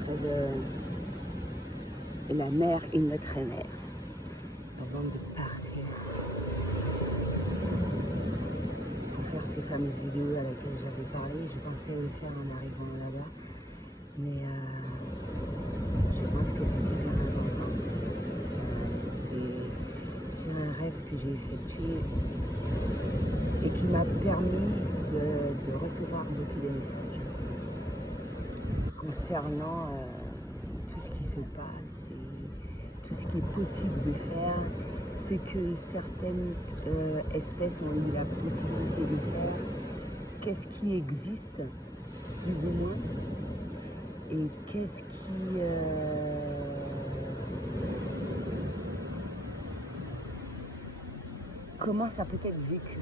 près de la mer et notre mère avant de partir pour faire ces fameuses vidéos à laquelle j'avais parlé. Je pensais le faire en arrivant là-bas, mais je pense que c'est super important. C'est un rêve que j'ai effectué et qui m'a permis de recevoir beaucoup de messages concernant tout ce qui se passe et tout ce qui est possible de faire, ce que certaines espèces ont eu la possibilité de faire, qu'est-ce qui existe plus ou moins et qu'est-ce qui comment ça peut être vécu.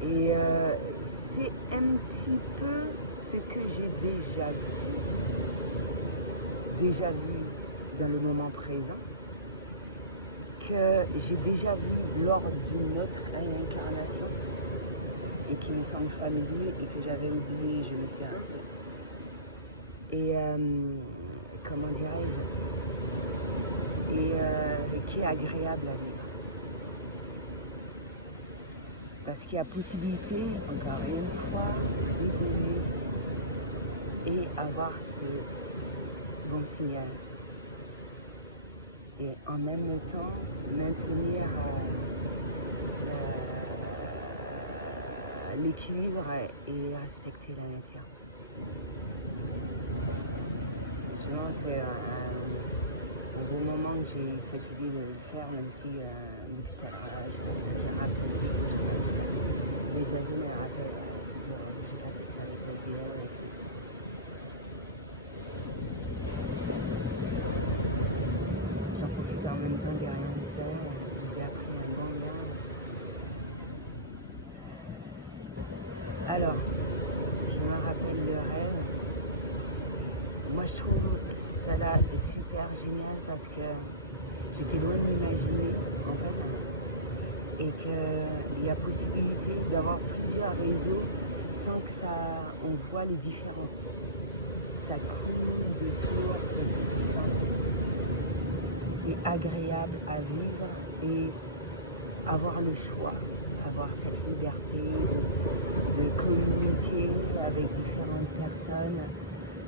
Et c'est un petit peu ce que j'ai déjà vu dans le moment présent, que j'ai déjà vu lors d'une autre réincarnation et qui me semble familier et que j'avais oublié, je ne sais un peu. Et comment dirais-je, et qui est agréable à vivre. Parce qu'il y a possibilité, encore une fois, d'évoluer et avoir ce bon signal. Et en même temps, maintenir l'équilibre et respecter la nature. Souvent, c'est un bon moment que j'ai eu cette idée de le faire, même si depuis tout à l'heure, j'ai rappelé. Les oiseaux me rappellent que je fasse cette vidéo, etc. J'en profite en même temps derrière le ciel, j'ai déjà pris un bon bain. Alors, je me rappelle le rêve. Moi, je trouve ça là super génial parce que j'étais loin de m'imaginer, en fait, et qu'il y a possibilité d'avoir plusieurs réseaux sans que on voit les différences. Ça coule de source et tout ce qui s'en suit. C'est agréable à vivre et avoir le choix, avoir cette liberté de communiquer avec différentes personnes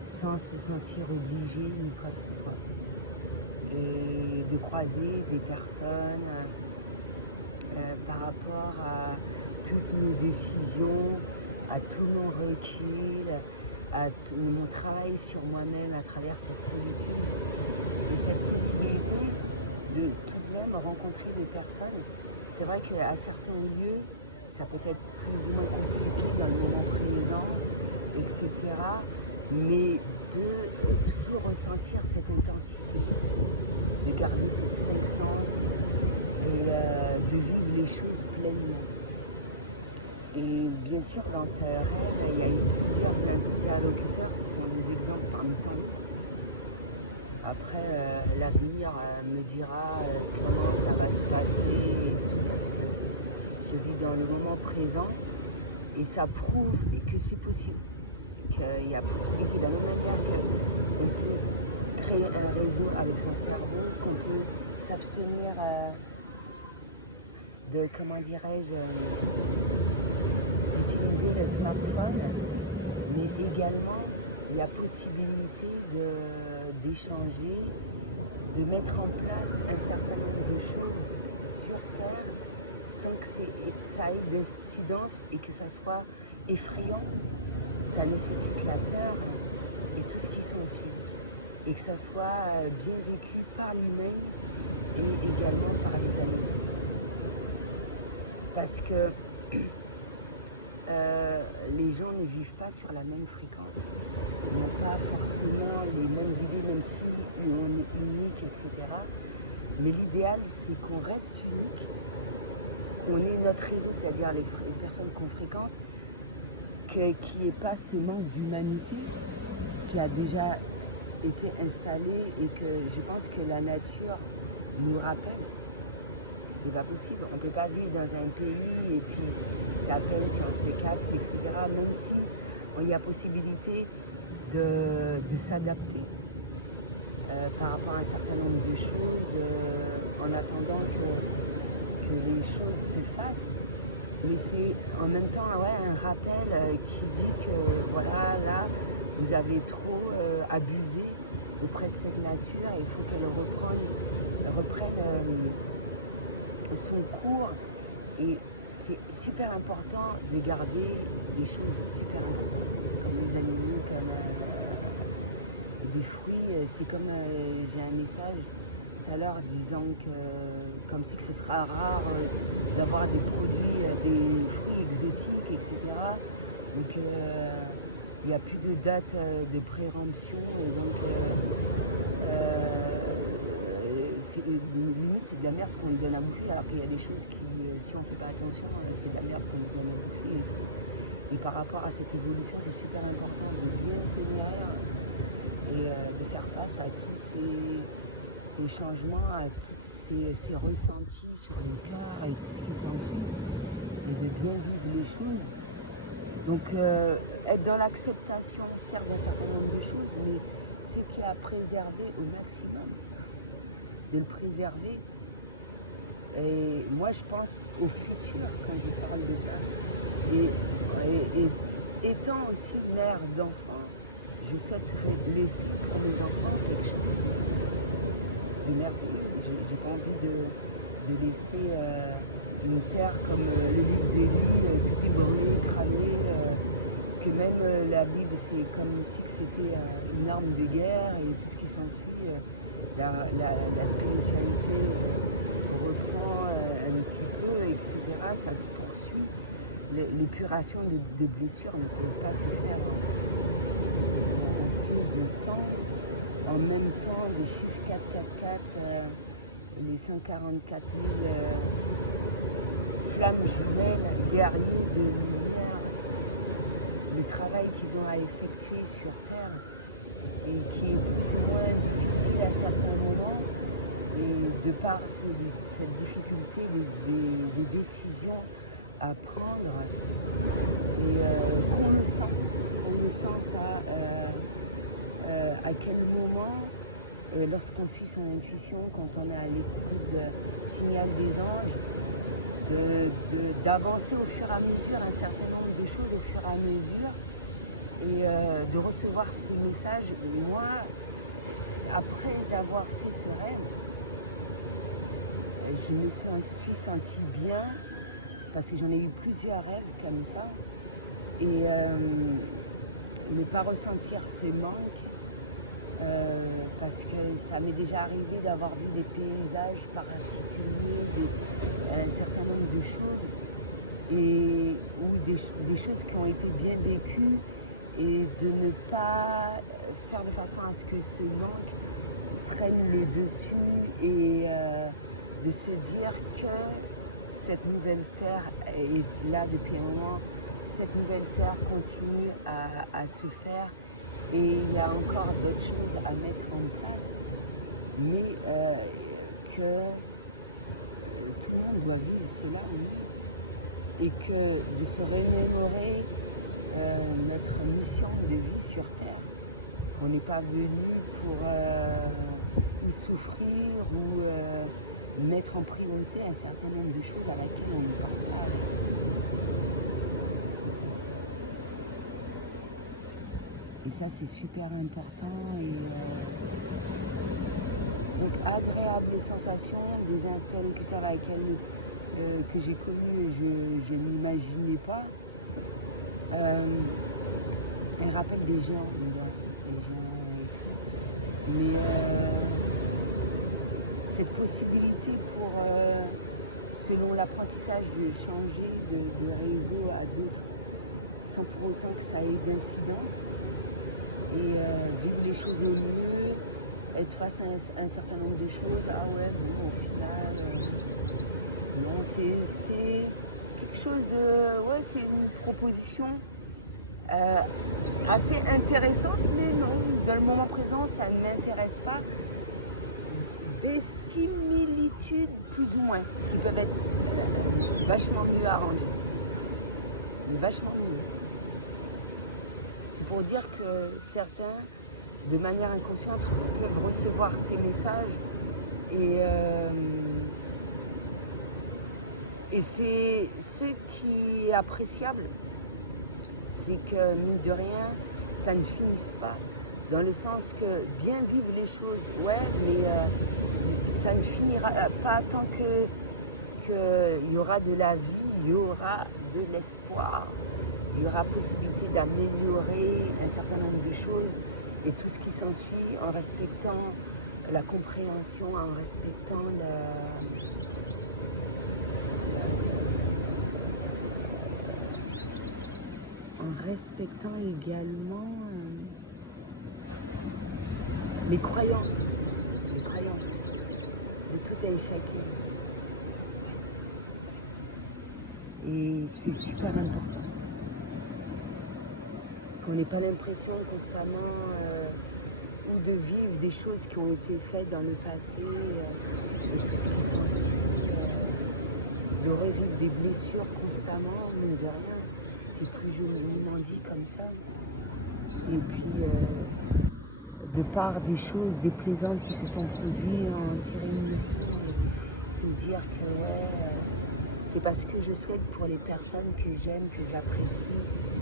sans se sentir obligé ni quoi que ce soit. Et de croiser des personnes par rapport à toutes mes décisions, à tout mon recul, à mon travail sur moi-même à travers cette solitude et cette possibilité de tout de même rencontrer des personnes. C'est vrai qu'à certains lieux, ça peut être plus ou moins compliqué dans le moment présent, etc. Mais de toujours ressentir cette intensité, de garder ces 5 sens et de vivre les choses pleinement. Et bien sûr, dans ce rêve, il y a eu plusieurs interlocuteurs, ce sont des exemples parmi tant d'autres. Après, l'avenir me dira comment ça va se passer et tout, parce que je vis dans le moment présent et ça prouve que c'est possible. Qu'il y a possibilité, de la même manière qu'on peut créer un réseau avec son cerveau, qu'on peut s'abstenir de, comment dirais-je, d'utiliser le smartphone, mais également il y a possibilité d'échanger, de mettre en place un certain nombre de choses sur Terre sans que ça ait d'incidence et que ça soit effrayant. Ça nécessite la peur et tout ce qui s'ensuit. Et que ça soit bien vécu par l'humain et également par les animaux. Parce que les gens ne vivent pas sur la même fréquence. Ils n'ont pas forcément les mêmes idées, même si on est unique, etc. Mais l'idéal, c'est qu'on reste unique, qu'on ait notre réseau, c'est-à-dire les personnes qu'on fréquente, qu'il n'y ait pas ce manque d'humanité qui a déjà été installé et que je pense que la nature nous rappelle. C'est pas possible, on ne peut pas vivre dans un pays et puis c'est à peine si on se capte, etc. Même si il y a possibilité de s'adapter par rapport à un certain nombre de choses en attendant que les choses se fassent. Mais c'est en même temps un rappel qui dit que voilà, là, vous avez trop abusé auprès de cette nature et il faut qu'elle reprenne son cours. Et c'est super important de garder des choses super importantes, comme les animaux, comme des fruits. C'est comme j'ai un message tout à l'heure disant que comme si que ce sera rare d'avoir des produits, des fruits exotiques, etc. Donc il n'y a plus de date de préemption et donc limite c'est de la merde qu'on lui donne à bouffer alors qu'il y a des choses qui, si on ne fait pas attention, c'est de la merde qu'on lui donne à bouffer et tout. Et par rapport à cette évolution, c'est super important de bien se nourrir et de faire face à tous ces changements, à tous ces ressentis sur le corps et tout ce qui s'ensuit, et de bien vivre les choses. Donc être dans l'acceptation, certes d'un certain nombre de choses, mais ce qui a préservé au maximum, de le préserver. Et moi je pense au futur quand je parle de ça. Et étant aussi mère d'enfants, je souhaiterais laisser pour mes enfants quelque chose de merveilleux. J'ai pas envie de laisser une terre comme le livre des livres, tout est brûlé, cramé, que même la Bible c'est comme si c'était une arme de guerre et tout ce qui s'ensuit, la spiritualité reprend un petit peu, etc. Ça se poursuit. L'épuration de blessures ne peut pas se faire en peu de temps. En même temps, les chiffres 444, les 144 000 flammes jumelles, guerriers de lumière, le travail qu'ils ont à effectuer sur Terre et qui est plus ou moins difficile à certains moments, et de par cette difficulté des décisions à prendre, et qu'on le sent ça, à quel moment, lorsqu'on suit son intuition, quand on est à l'écoute du signal des anges, d'avancer au fur et à mesure un certain nombre de choses au fur et à mesure, et de recevoir ces messages. Moi, après avoir fait ce rêve, je me suis sentie bien, parce que j'en ai eu plusieurs rêves comme ça, et ne pas ressentir ce manque, parce que ça m'est déjà arrivé d'avoir vu des paysages particuliers, un certain nombre de choses, ou des choses qui ont été bien vécues, et de ne pas faire de façon à ce que ce manque prenne le dessus, et de se dire que cette nouvelle terre est là depuis un moment, cette nouvelle terre continue à se faire, et il y a encore d'autres choses à mettre en place, mais que tout le monde doit vivre cela, oui, et que de se remémorer notre mission de vie sur Terre. On n'est pas venu pour ou souffrir ou mettre en priorité un certain nombre de choses à laquelle on ne parle pas. Et ça, c'est super important. Et donc, agréable sensation, des interlocuteurs avec lesquels que j'ai connus, je n'imaginais pas. Elle rappelle des gens, mais cette possibilité pour, selon l'apprentissage, de changer de réseau à d'autres, sans pour autant que ça ait d'incidence, et vivre les choses au mieux, être face à un certain nombre de choses. Ah ouais, bon, au final, non, c'est quelque chose, ouais, c'est une proposition assez intéressante, mais non, dans le moment présent, ça ne m'intéresse pas. Des similitudes, plus ou moins, qui peuvent être vachement mieux arrangées, mais vachement mieux. C'est pour dire que certains, de manière inconsciente, peuvent recevoir ces messages et c'est ce qui est appréciable, c'est que, mine de rien, ça ne finisse pas. Dans le sens que bien vivre les choses, ouais, mais ça ne finira pas tant qu'il y aura de la vie, il y aura de l'espoir, il y aura possibilité d'améliorer un certain nombre de choses et tout ce qui s'ensuit en respectant la compréhension, en respectant également les croyances de tout un chacun. Et c'est super important. Qu'on n'ait pas l'impression constamment ou de vivre des choses qui ont été faites dans le passé et tout ce qui s'ensuit, de revivre des blessures constamment, mine de rien. C'est plus joliment dit comme ça. Et puis, de part des choses déplaisantes qui se sont produites, en tirer une leçon et se dire que ouais, c'est parce que je souhaite pour les personnes que j'aime, que j'apprécie,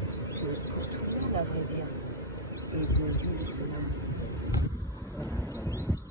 que pour tout le monde à vrai dire, et de vivre cela. Voilà.